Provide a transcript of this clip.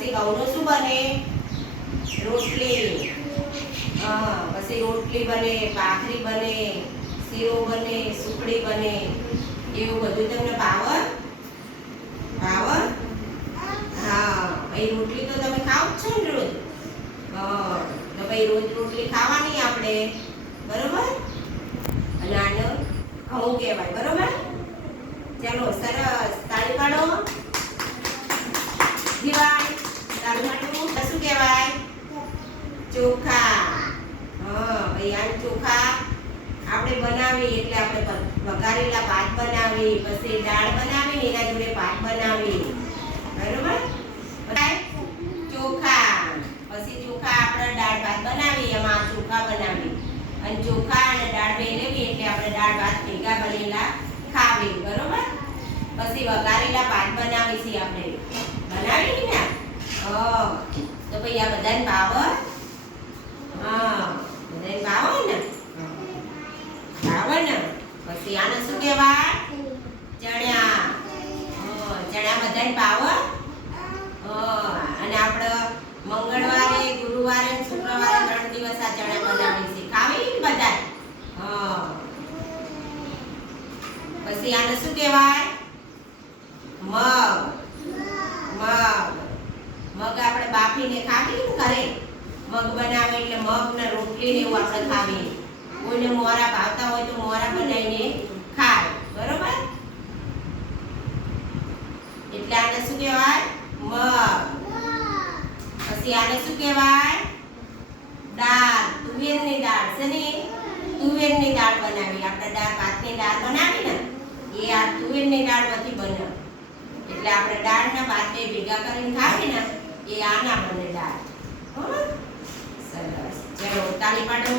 પછી ઘઉંનું શું બને? રોટલી. હા, પછી રોટલી બને, ભાખરી બને, શીરો બને, સુખડી બને. એવું બધું તમને પાવર પાવર હા, ભાઈ રોટલી તો તમે ખાવ છો ને રોજ? હા, તો ભાઈ રોજ રોટલી ખાવાની આપણે. બરોબર? અને આને ઘઉં કહેવાય. બરોબર? ચાલો, સરસ. તાળી પાડો જીવાય તાળી પાડો તો શું કહેવાય? ચોખા. હા ભાઈ ચોખા આપણે બનાવી એટલે આપણે વઘારેલા ભાત બનાવી પછી દાળ બનાવી એના જોડે ભાત બનાવી બરોબર? ચોખા. પછી ચોખા આપણે દાળ ભાત બનાવી એમાં ચોખા બનાવી અને ચોખા અને દાળ મેળવી એટલે આપણે દાળ ભાત ભેગા બનેલા ખાવી બરોબર? પછી વઘારેલા ભાત બનાવી છે આપણે બનાવી ને હા તો ભાઈ આ બધાને પાવર હા બધાને પાવર ને પાવર ને પછી આને શું કહેવાય ચણ્યા ચણ્યા બધાને પાવર અને આપણે મંગળવારે ગુરુવારે શુક્રવારે ત્રણ દિવસ આ ચણા બનાવી છે ખાવી બધા પછી આને શું કહેવાય મગ મગ મગ આપણે બાફીને ખાવી ને ઘરે? મગ બનાવે એટલે મગ ને રોટલી ને એવું આપણે ખાવી કોઈને મોરા ભાવતા હોય તો મોરા બનાવીને ખાય. બરોબર? એટલે આને શું કહેવાય? મગ. પછી આને શું કહેવાય? દાળ. તુવેરની દાળ છે ને? તુવેરની દાળ બનાવી. આપણે દાળ ભાતની દાળ બનાવી ને, એ આ તુવેરની દાળમાંથી બનાવ એટલે આપણે દાળના ભાતને ભેગા કરીને ખાવી ને એ આના બને હો? સરસ. ચલો તાળી પાડો